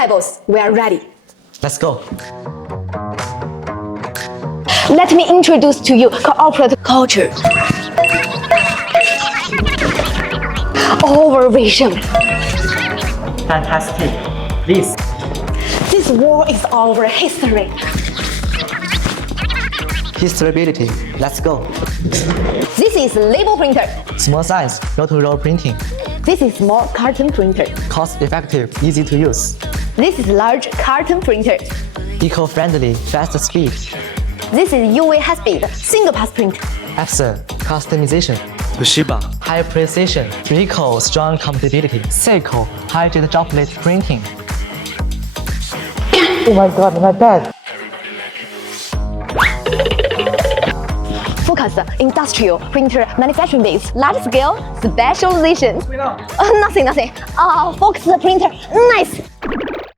Hi boss, we are ready. Let's go. Let me introduce to you corporate culture. Our vision. Fantastic. Please. This war is our history. Historyability. Let's go. This is label printer. Small size, roll-to-roll printing. This is small carton printer. Cost-effective, easy to use. This is large carton printer. Eco-friendly, fast speed. This is UV high speed single pass print. Epson, customization. Toshiba, high precision. Ricoh, strong compatibility. Seiko, high jet droplet printing. Oh my god, my bad. Focus industrial printer manufacturing base, large scale specialization. Nothing. Focus printer, nice.